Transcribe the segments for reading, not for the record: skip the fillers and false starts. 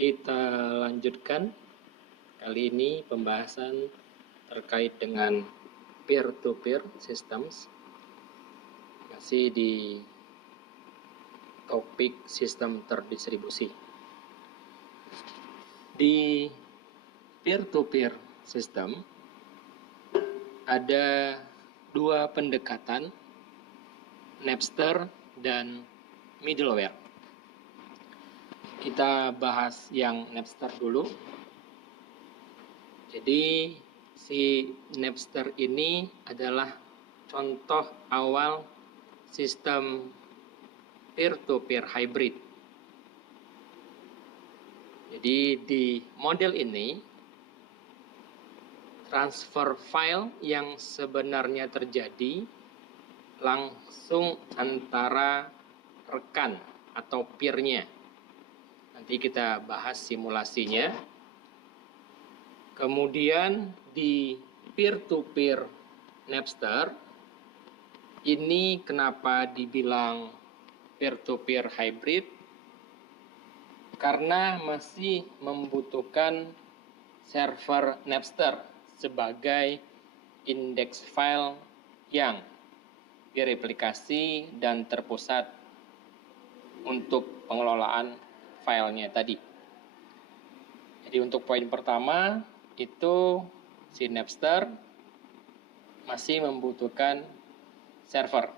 Kita lanjutkan kali ini pembahasan terkait dengan peer-to-peer systems, masih di topik sistem terdistribusi. Di peer-to-peer system ada dua pendekatan, Napster dan middleware. Kita bahas yang Napster dulu. Jadi si Napster ini adalah contoh awal sistem peer-to-peer hybrid. Jadi di model ini transfer file yang sebenarnya terjadi langsung antara rekan atau peer-nya. Nanti kita bahas simulasinya. Kemudian di peer-to-peer Napster, ini kenapa dibilang peer-to-peer hybrid? Karena masih membutuhkan server Napster sebagai indeks file yang direplikasi dan terpusat untuk pengelolaan filenya tadi. Jadi untuk poin pertama itu si Napster masih membutuhkan server.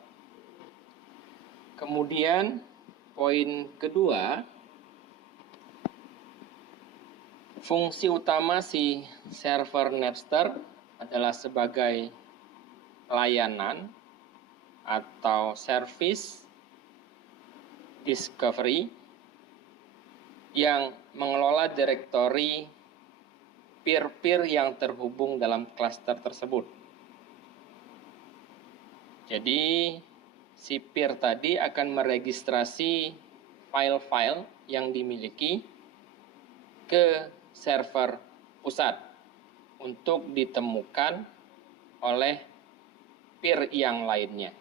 Kemudian poin kedua, fungsi utama si server Napster adalah sebagai layanan atau service discovery yang mengelola direktori peer-peer yang terhubung dalam klaster tersebut. Jadi si peer tadi akan meregistrasi file-file yang dimiliki ke server pusat untuk ditemukan oleh peer yang lainnya.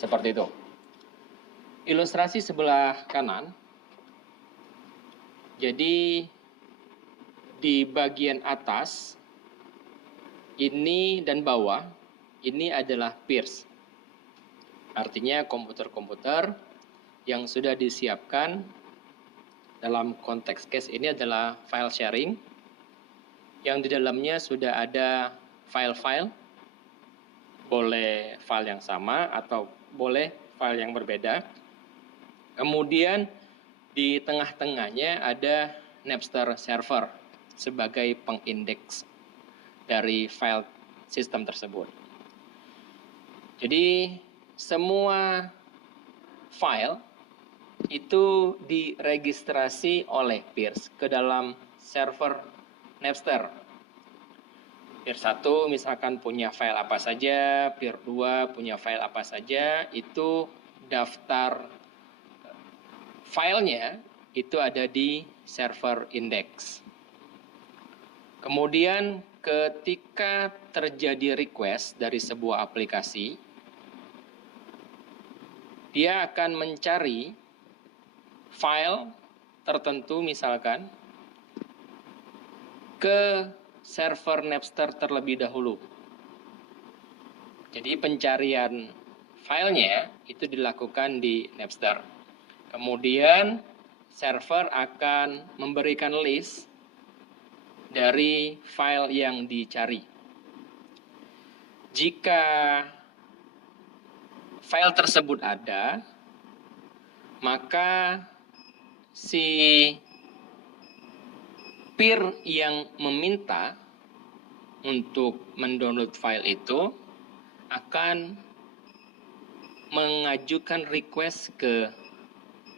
Seperti itu. Ilustrasi sebelah kanan. Jadi di bagian atas ini dan bawah ini adalah peers. Artinya komputer-komputer yang sudah disiapkan dalam konteks case ini adalah file sharing yang di dalamnya sudah ada file-file, boleh file yang sama atau boleh file yang berbeda. Kemudian di tengah-tengahnya ada Napster server sebagai pengindeks dari file sistem tersebut. Jadi semua file itu diregistrasi oleh peers ke dalam server Napster. Peer 1 misalkan punya file apa saja, peer 2 punya file apa saja, itu daftar filenya itu ada di server index. Kemudian ketika terjadi request dari sebuah aplikasi, dia akan mencari file tertentu misalkan ke server Napster terlebih dahulu. Jadi pencarian filenya itu dilakukan di Napster. Kemudian server akan memberikan list dari file yang dicari. Jika file tersebut ada, maka si peer yang meminta untuk mendownload file itu akan mengajukan request ke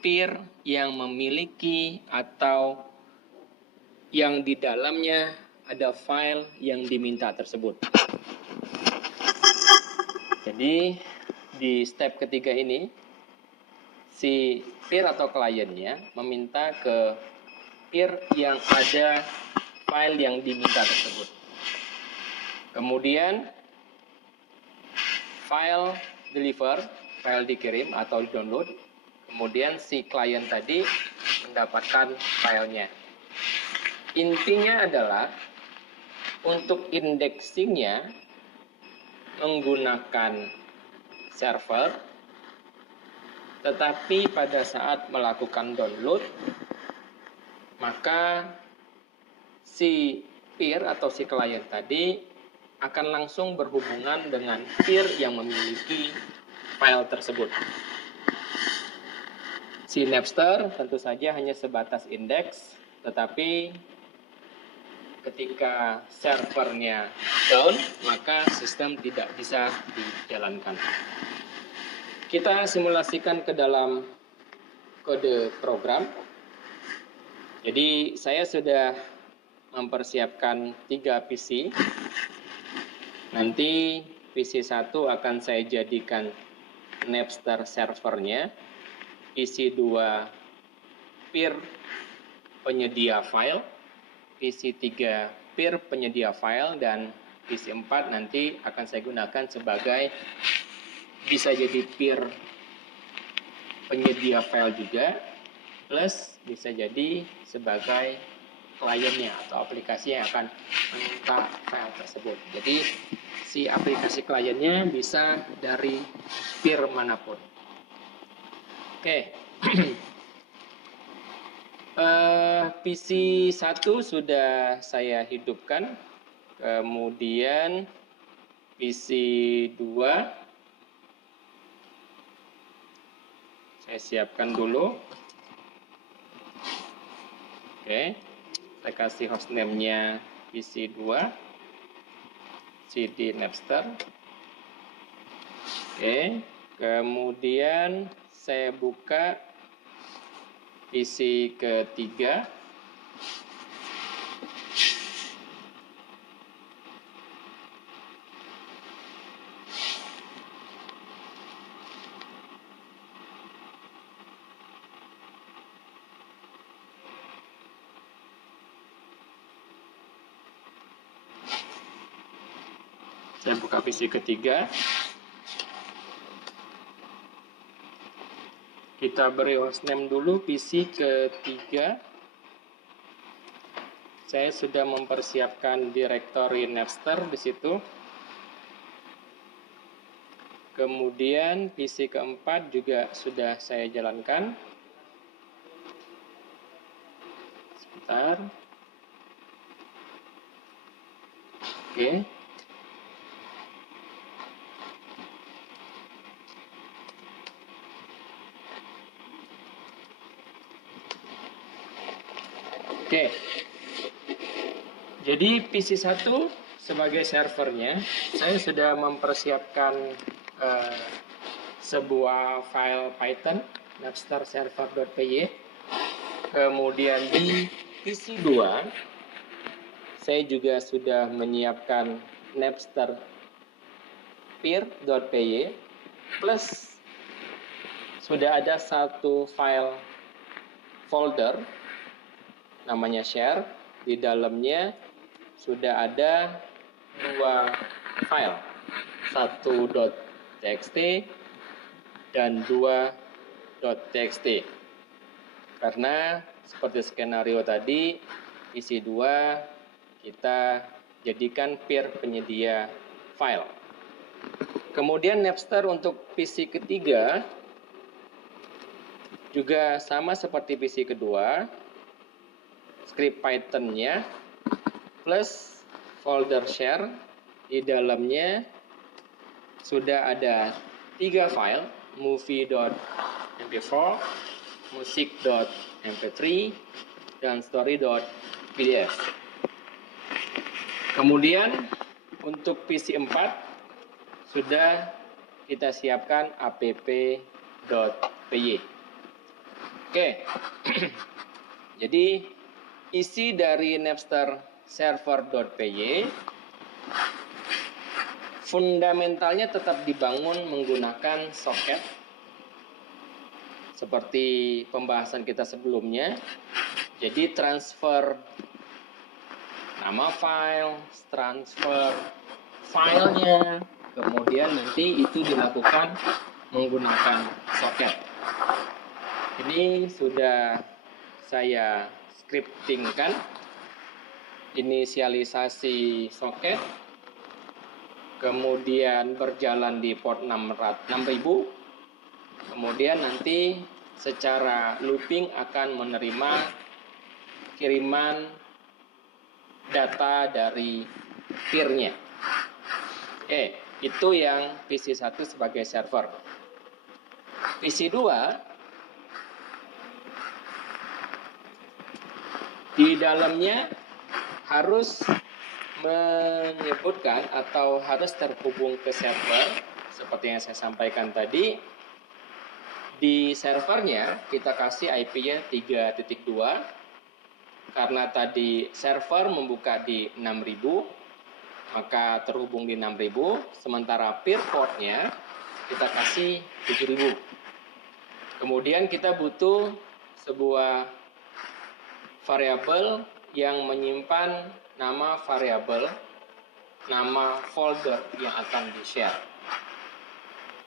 peer yang memiliki atau yang di dalamnya ada file yang diminta tersebut. Jadi di step ketiga ini si peer atau kliennya meminta ke peer yang ada file yang diminta tersebut. Kemudian file deliver, file dikirim atau download. Kemudian si klien tadi mendapatkan filenya. Intinya adalah untuk indexingnya menggunakan server, tetapi pada saat melakukan download, maka si peer atau si klien tadi akan langsung berhubungan dengan peer yang memiliki file tersebut. Si Napster tentu saja hanya sebatas indeks, tetapi ketika servernya down, maka sistem tidak bisa dijalankan. Kita simulasikan ke dalam kode program. Jadi saya sudah mempersiapkan 3 PC. Nanti PC 1 akan saya jadikan Napster servernya, PC 2 peer penyedia file, PC 3 peer penyedia file, dan PC 4 nanti akan saya gunakan sebagai bisa jadi peer penyedia file juga, plus bisa jadi sebagai kliennya atau aplikasi yang akan meminta file tersebut. Jadi si aplikasi kliennya bisa dari peer manapun. Oke. PC 1 sudah saya hidupkan, kemudian PC 2 saya siapkan dulu. Oke, saya kasih hostname-nya PC 2 CD Napster. Oke, kemudian saya buka PC ketiga. Saya buka PC ketiga. Kita beri hostname dulu PC ketiga. Saya sudah mempersiapkan directory Napster di situ. Kemudian PC keempat juga sudah saya jalankan. Sebentar. Oke. Oke, jadi PC 1 sebagai servernya, saya sudah mempersiapkan sebuah file Python, napster server.py. Kemudian di PC 2, saya juga sudah menyiapkan napster peer.py, plus sudah ada satu file folder namanya share. Di dalamnya sudah ada 2 file, 1.txt dan 2.txt. Karena seperti skenario tadi, isi 2 kita jadikan peer penyedia file. Kemudian Napster untuk PC ketiga juga sama seperti PC kedua. Script Python-nya plus folder share. Di dalamnya sudah ada 3 file, movie.mp4, music.mp3, dan story.pdf. Kemudian untuk PC 4 sudah kita siapkan app.py. Oke. Jadi isi dari Napster server.py fundamentalnya tetap dibangun menggunakan socket seperti pembahasan kita sebelumnya. Jadi transfer nama file, transfer filenya, kemudian nanti itu dilakukan menggunakan socket. Ini sudah saya scriptingkan inisialisasi soket, kemudian berjalan di port 6000, kemudian nanti secara looping akan menerima kiriman data dari peer-nya. Oke, itu yang PC1 sebagai server. PC2 di dalamnya harus menyebutkan atau harus terhubung ke server seperti yang saya sampaikan tadi. Di servernya kita kasih IP-nya 3.2 karena tadi server membuka di 6000, maka terhubung di 6000, sementara peer port-nya kita kasih 7000. Kemudian kita butuh sebuah variabel yang menyimpan nama variabel, nama folder yang akan di-share.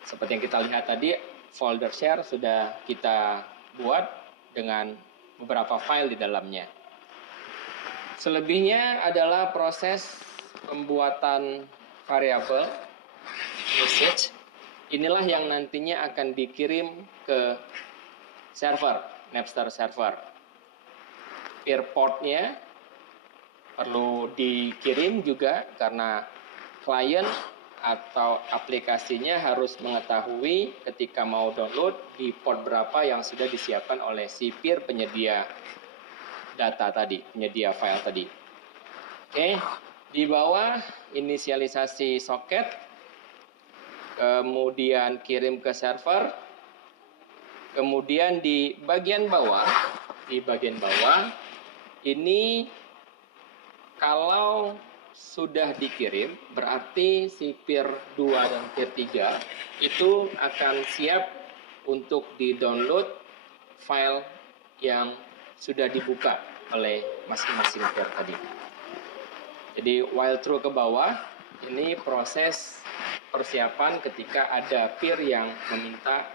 Seperti yang kita lihat tadi, folder share sudah kita buat dengan beberapa file di dalamnya. Selebihnya adalah proses pembuatan variabel message. Inilah yang nantinya akan dikirim ke server, Napster server. Peer port-nya perlu dikirim juga karena klien atau aplikasinya harus mengetahui ketika mau download di port berapa yang sudah disiapkan oleh si peer penyedia data tadi, penyedia file tadi. Oke, di bawah inisialisasi soket, kemudian kirim ke server, kemudian di bagian bawah ini kalau sudah dikirim berarti si peer 2 dan peer 3 itu akan siap untuk di-download file yang sudah dibuka oleh masing-masing peer tadi. Jadi while through ke bawah, ini proses persiapan ketika ada peer yang meminta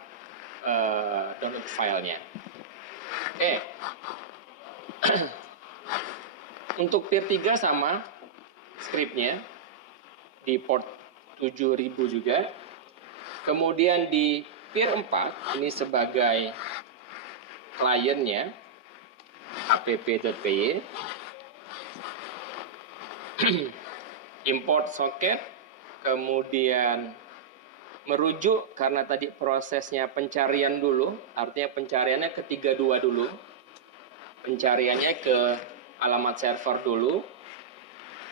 download filenya. Oke. Untuk peer 3 sama scriptnya di port 7000 juga. Kemudian di peer 4 ini sebagai kliennya app.py, import soket, kemudian merujuk karena tadi prosesnya pencarian dulu, artinya pencariannya ke 32 dulu, pencariannya ke alamat server dulu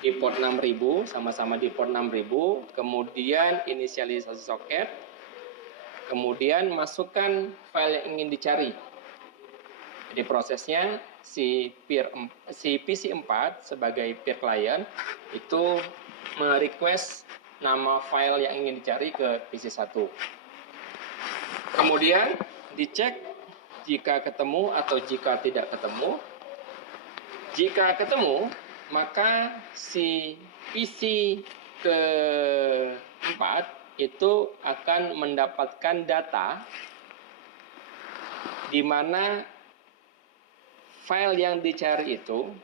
di port 6000, sama-sama di port 6000, kemudian inisialisasi soket, kemudian masukkan file yang ingin dicari. Jadi prosesnya si PC4 sebagai peer client itu merequest nama file yang ingin dicari ke PC1. Kemudian dicek jika ketemu atau jika tidak ketemu. Jika ketemu, maka si PC keempat itu akan mendapatkan data di mana file yang dicari itu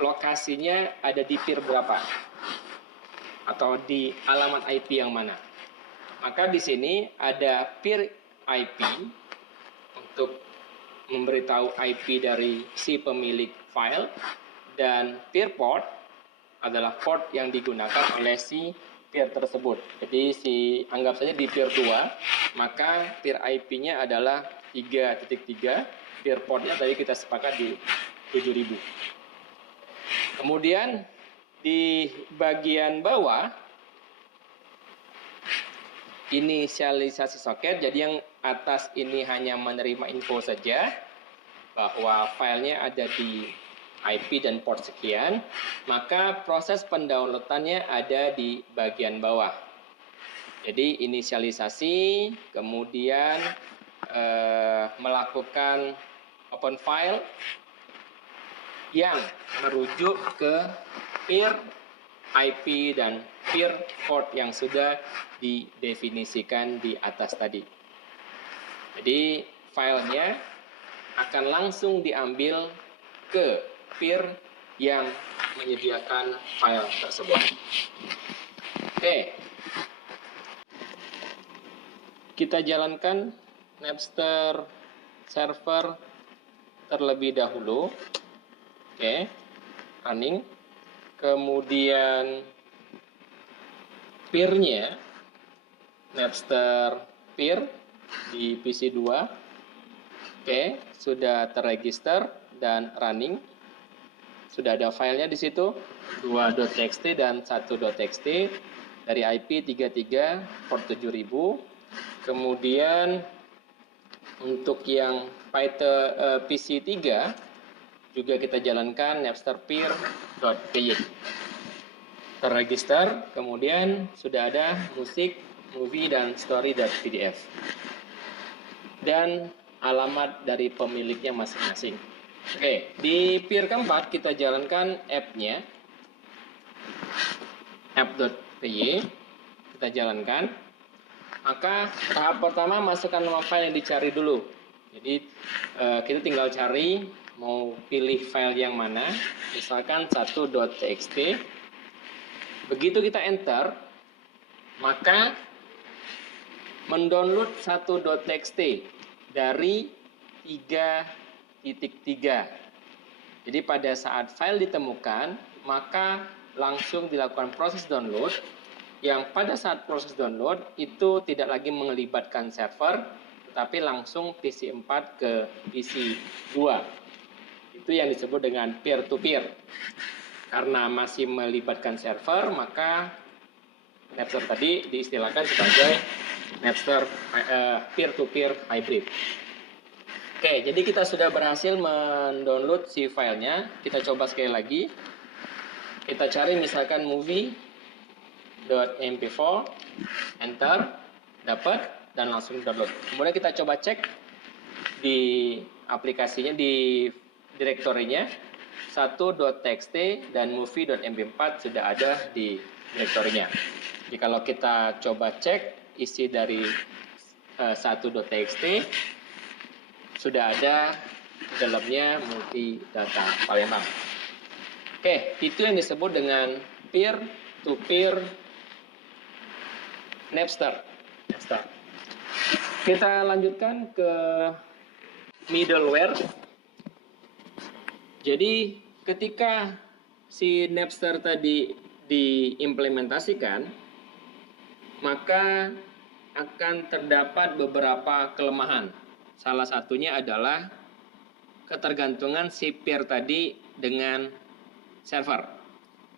lokasinya ada di peer berapa atau di alamat IP yang mana. Maka di sini ada peer IP untuk memberitahu IP dari si pemilik file, dan peer port adalah port yang digunakan oleh si peer tersebut. Jadi anggap saja di peer 2, maka peer IP-nya adalah 3.3, peer portnya tadi kita sepakat di 7000. Kemudian di bagian bawah inisialisasi soket, jadi yang atas ini hanya menerima info saja bahwa filenya ada di IP dan port sekian, maka proses pendownloadannya ada di bagian bawah. Jadi inisialisasi, kemudian melakukan open file yang merujuk ke peer IP dan peer port yang sudah didefinisikan di atas tadi. Jadi filenya akan langsung diambil ke peer yang menyediakan file tersebut. Oke, kita jalankan Napster server terlebih dahulu. Oke, running. Kemudian peer-nya Napster peer di PC 2. Oke, sudah terregister dan running. Sudah ada filenya di situ, 2.txt dan 1.txt dari IP 33 port 7000. Kemudian untuk yang Python PC 3 juga kita jalankan Napster peer.py. Terregister, kemudian sudah ada musik, movie, dan story.pdf. Dan alamat dari pemiliknya masing-masing. Oke, di peer keempat kita jalankan app-nya. app.py kita jalankan. Maka tahap pertama masukkan nama file yang dicari dulu. Jadi kita tinggal cari mau pilih file yang mana. Misalkan 1.txt. Begitu kita enter, maka mendownload 1.txt dari 3.3. Jadi pada saat file ditemukan, maka langsung dilakukan proses download, yang pada saat proses download itu tidak lagi melibatkan server, tetapi langsung PC 4 ke PC 2. Itu yang disebut dengan peer-to-peer. Karena masih melibatkan server, maka Napster tadi diistilahkan sebagai Napster peer-to-peer hybrid. Oke, jadi kita sudah berhasil mendownload si filenya. Kita coba sekali lagi. Kita cari misalkan movie.mp4, enter, dapat, dan langsung download. Kemudian kita coba cek di aplikasinya, di direktorinya, 1.txt dan movie.mp4 sudah ada di direktorinya. Jadi kalau kita coba cek isi dari 1.txt, sudah ada dalamnya multi data Palembang. Oke, itu yang disebut dengan peer-to-peer Napster. Kita lanjutkan ke middleware. Jadi ketika si Napster tadi diimplementasikan, maka akan terdapat beberapa kelemahan. Salah satunya adalah ketergantungan si peer tadi dengan server.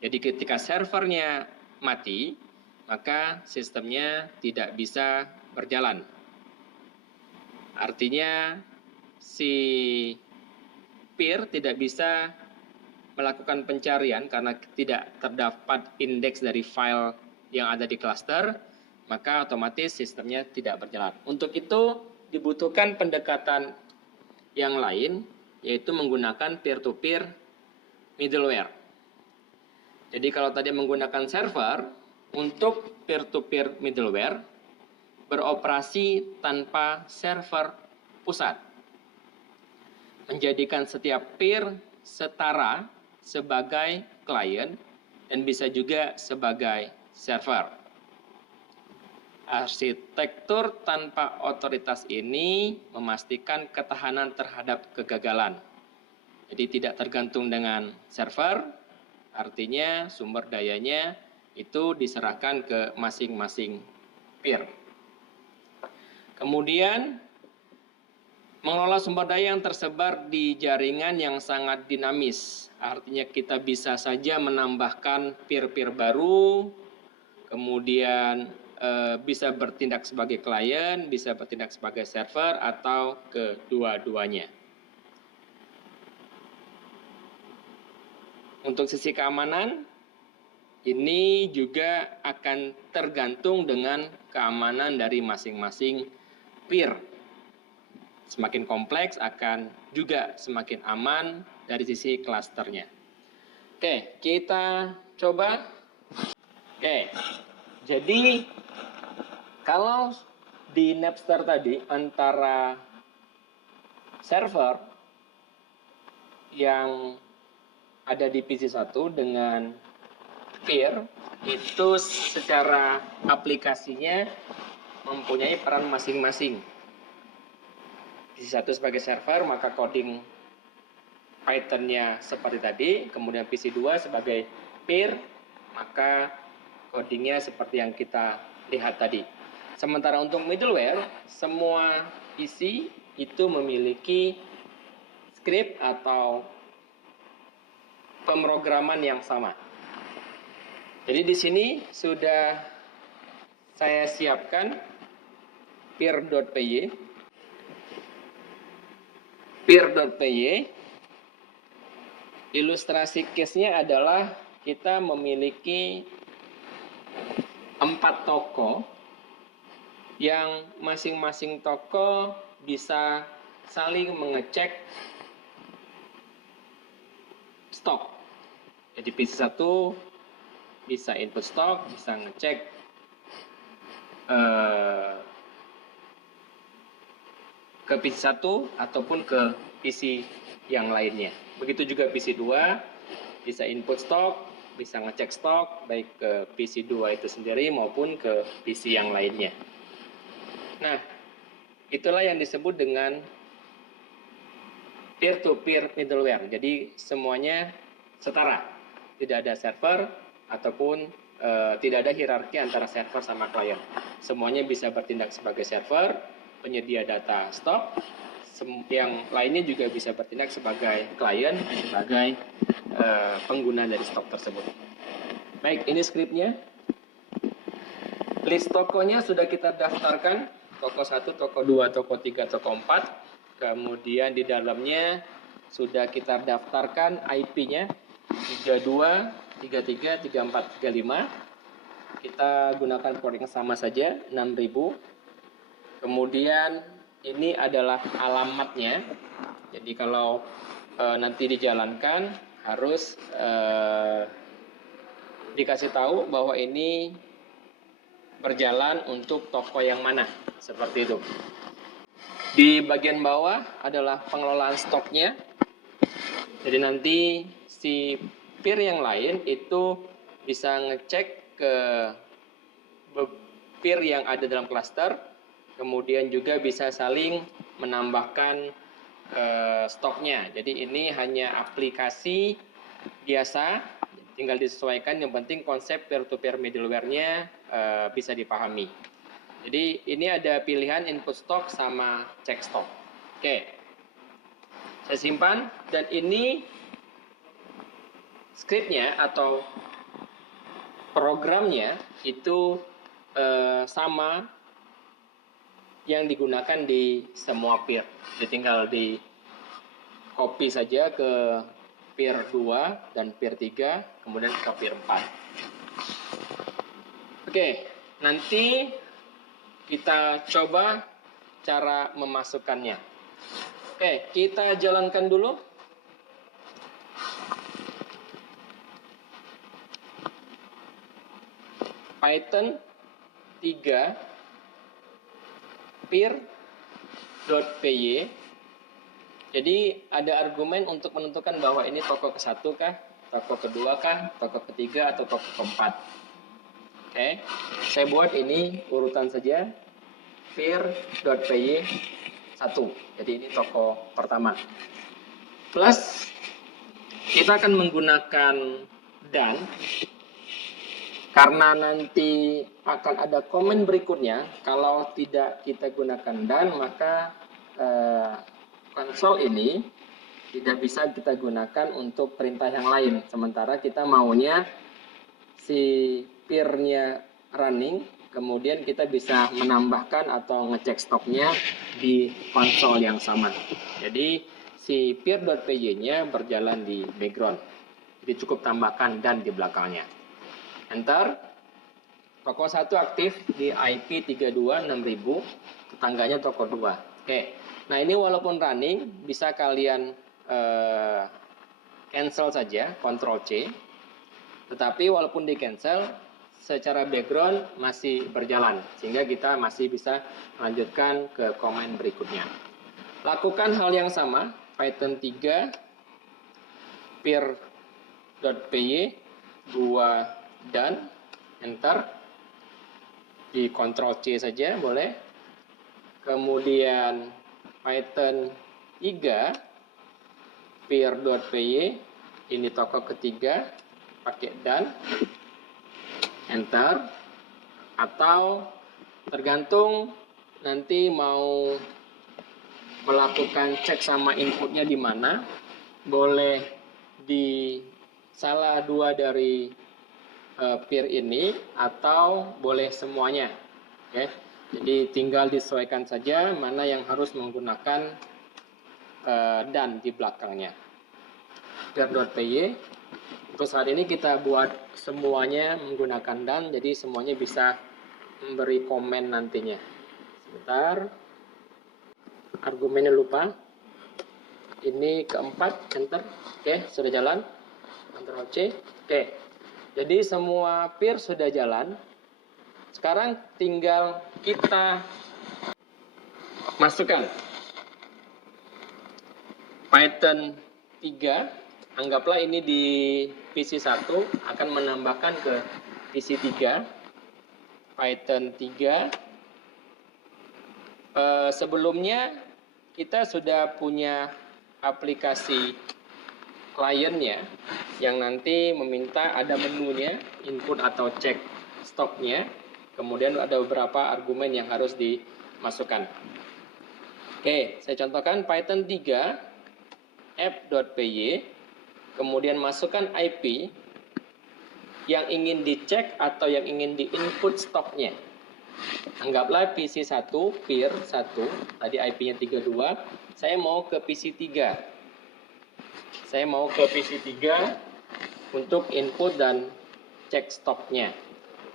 Jadi ketika servernya mati, maka sistemnya tidak bisa berjalan. Artinya si peer tidak bisa melakukan pencarian karena tidak terdapat indeks dari file yang ada di cluster, maka otomatis sistemnya tidak berjalan. Untuk itu dibutuhkan pendekatan yang lain, yaitu menggunakan peer-to-peer middleware. Jadi kalau tadi menggunakan server, untuk peer-to-peer middleware beroperasi tanpa server pusat, menjadikan setiap peer setara sebagai klien dan bisa juga sebagai server. Arsitektur tanpa otoritas ini memastikan ketahanan terhadap kegagalan. Jadi tidak tergantung dengan server, artinya sumber dayanya itu diserahkan ke masing-masing peer. Kemudian mengelola sumber daya yang tersebar di jaringan yang sangat dinamis. Artinya kita bisa saja menambahkan peer-peer baru, kemudian bisa bertindak sebagai klien, bisa bertindak sebagai server, atau kedua-duanya. Untuk sisi keamanan, ini juga akan tergantung dengan keamanan dari masing-masing peer. Semakin kompleks akan juga semakin aman dari sisi klasternya. Oke, kita coba. Oke, jadi kalau di Napster tadi antara server yang ada di PC1 dengan peer itu secara aplikasinya mempunyai peran masing-masing. PC1 sebagai server, maka coding Python-nya seperti tadi, kemudian PC2 sebagai peer, maka codingnya seperti yang kita lihat tadi. Sementara untuk middleware, semua PC itu memiliki script atau pemrograman yang sama. Jadi di sini sudah saya siapkan peer.py. Peer.py, ilustrasi case-nya adalah kita memiliki 4 toko yang masing-masing toko bisa saling mengecek stok. Jadi PC1 bisa input stok, bisa ngecek ke PC1 ataupun ke PC yang lainnya. Begitu juga PC2 bisa input stok, bisa ngecek stok baik ke PC2 itu sendiri maupun ke PC yang lainnya. Nah, itulah yang disebut dengan peer-to-peer middleware. Jadi semuanya setara, tidak ada server ataupun tidak ada hierarki antara server sama klien. Semuanya bisa bertindak sebagai server, penyedia data stok, yang lainnya juga bisa bertindak sebagai klien, sebagai pengguna dari stok tersebut. Baik, ini skripnya. List tokonya sudah kita daftarkan, toko 1, toko 2, toko 3, toko 4. Kemudian di dalamnya sudah kita daftarkan IP-nya 32, 33, 34, 35. Kita gunakan port yang sama saja, 6000. Kemudian ini adalah alamatnya. Jadi kalau nanti dijalankan harus dikasih tahu bahwa ini berjalan untuk toko yang mana, seperti itu. Di bagian bawah adalah pengelolaan stoknya. Jadi nanti si peer yang lain itu bisa ngecek ke peer yang ada dalam cluster, kemudian juga bisa saling menambahkan stoknya. Jadi ini hanya aplikasi biasa, tinggal disesuaikan. Yang penting konsep peer-to-peer middleware-nya bisa dipahami. Jadi ini ada pilihan input stok sama cek stok. Oke, saya simpan, dan ini scriptnya atau programnya itu sama yang digunakan di semua peer. Jadi tinggal di copy saja ke peer 2 dan peer 3, kemudian ke peer 4. Oke, nanti kita coba cara memasukkannya. Oke, kita jalankan dulu. Python 3 peer.py. Jadi ada argumen untuk menentukan bahwa ini toko ke-1 kah, toko kedua kah, toko ketiga, atau toko keempat. Oke, saya buat ini urutan saja, peer.py 1. Jadi ini toko pertama. Plus kita akan menggunakan done. Karena nanti akan ada komen berikutnya, kalau tidak kita gunakan done, maka konsol ini tidak bisa kita gunakan untuk perintah yang lain. Sementara kita maunya si peer-nya running, kemudian kita bisa menambahkan atau ngecek stoknya di konsol yang sama. Jadi si peer.py-nya berjalan di background. Jadi cukup tambahkan done di belakangnya. Enter. Toko 1 aktif di IP 326000, tetangganya toko 2. Oke. Nah, ini walaupun running bisa kalian cancel saja, Ctrl C. Tetapi walaupun di cancel, secara background masih berjalan, sehingga kita masih bisa melanjutkan ke komen berikutnya. Lakukan hal yang sama, Python 3 peer.py 2 dan enter. Di Ctrl C saja boleh. Kemudian Python 3 peer.py, ini tokoh ketiga, pakai dan enter. Atau tergantung nanti mau melakukan cek sama inputnya di mana, boleh di salah dua dari peer ini atau boleh semuanya. Oke, jadi tinggal disesuaikan saja mana yang harus menggunakan dan di belakangnya. Peer.py untuk saat ini kita buat semuanya menggunakan dan, jadi semuanya bisa memberi komen nantinya. Sebentar, argumennya lupa. Ini keempat, enter. Oke, sudah jalan. Ctrl C. Oke, jadi semua peer sudah jalan. Sekarang tinggal kita masukkan Python 3. Anggaplah ini di PC 1 akan menambahkan ke PC 3 Python 3. Sebelumnya kita sudah punya aplikasi kliennya yang nanti meminta ada menunya, input atau cek stoknya, kemudian ada beberapa argumen yang harus dimasukkan. Oke, saya contohkan Python 3 app.py, kemudian masukkan IP yang ingin dicek atau yang ingin di-input stoknya. Anggaplah PC 1, peer 1, tadi IP-nya 32, saya mau ke PC 3. Saya mau ke PC 3 untuk input dan cek stoknya.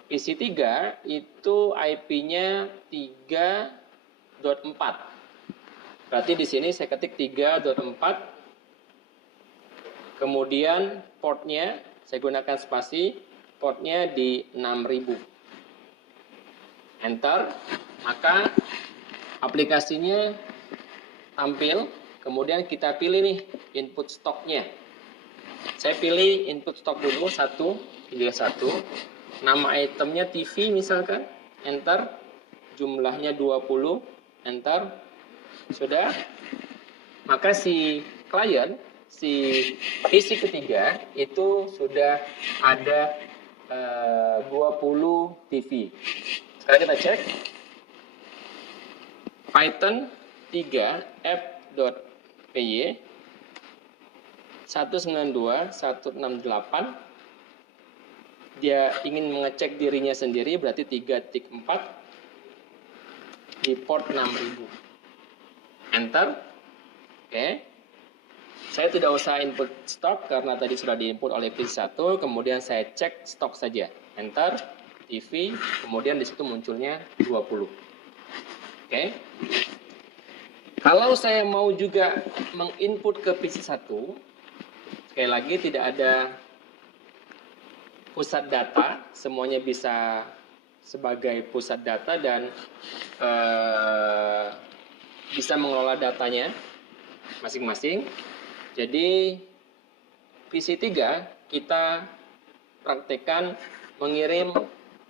PC 3 itu IP-nya 3.4. Berarti di sini saya ketik 3.4. Kemudian portnya saya gunakan spasi, portnya di 6000. Enter, maka aplikasinya tampil. Kemudian kita pilih nih input stoknya. Saya pilih input stok dulu, pilih 1. Nama itemnya TV misalkan, enter. Jumlahnya 20, enter. Sudah. Maka si klien, si PC ketiga itu sudah ada 20 TV. Sekarang kita cek Python 3 app.py 192.168. Dia ingin mengecek dirinya sendiri, berarti 3.4 di port 6000. Enter. Oke. Saya tidak usah input stok karena tadi sudah diinput oleh PC1, kemudian saya cek stok saja. Enter, TV, kemudian di situ munculnya 20. Oke. Kalau saya mau juga menginput ke PC1, sekali lagi tidak ada pusat data, semuanya bisa sebagai pusat data dan bisa mengelola datanya masing-masing. Jadi PC3 kita praktekkan mengirim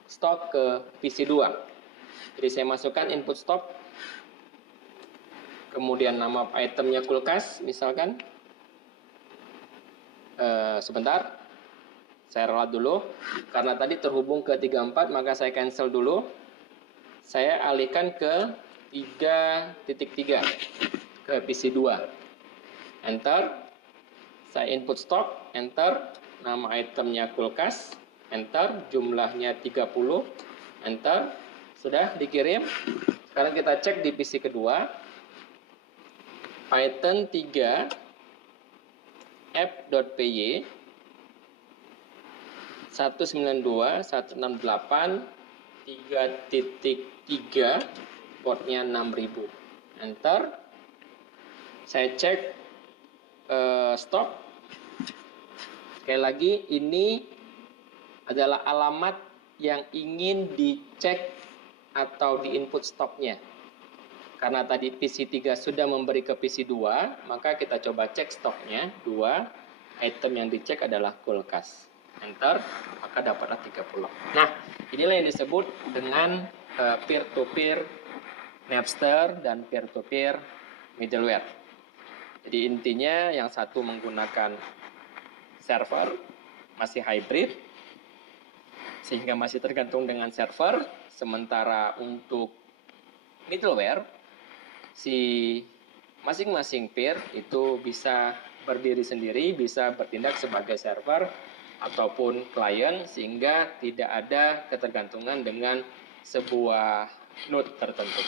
stok ke PC2. Jadi saya masukkan input stok, kemudian nama itemnya kulkas misalkan. Sebentar, saya reload dulu karena tadi terhubung ke 34, maka saya cancel dulu. Saya alihkan ke 3.3 ke PC2. Enter. Saya input stok, enter. Nama itemnya kulkas, enter. Jumlahnya 30, enter. Sudah dikirim. Sekarang kita cek di PC kedua. Python 3 app.py 192.168 3.3, portnya 6000. Enter. Saya cek stok. Sekali lagi, ini adalah alamat yang ingin dicek atau di input stoknya. karena tadi PC3 sudah memberi ke PC2, maka kita coba cek stoknya. 2 item yang dicek adalah kulkas. Enter, maka dapatlah 30. Nah, inilah yang disebut dengan peer-to-peer Napster dan peer-to-peer middleware. Jadi intinya yang satu menggunakan server, masih hybrid, sehingga masih tergantung dengan server. Sementara untuk middleware, si masing-masing peer itu bisa berdiri sendiri, bisa bertindak sebagai server ataupun klien, sehingga tidak ada ketergantungan dengan sebuah node tertentu.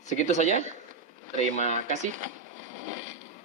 Segitu saja. Terima kasih.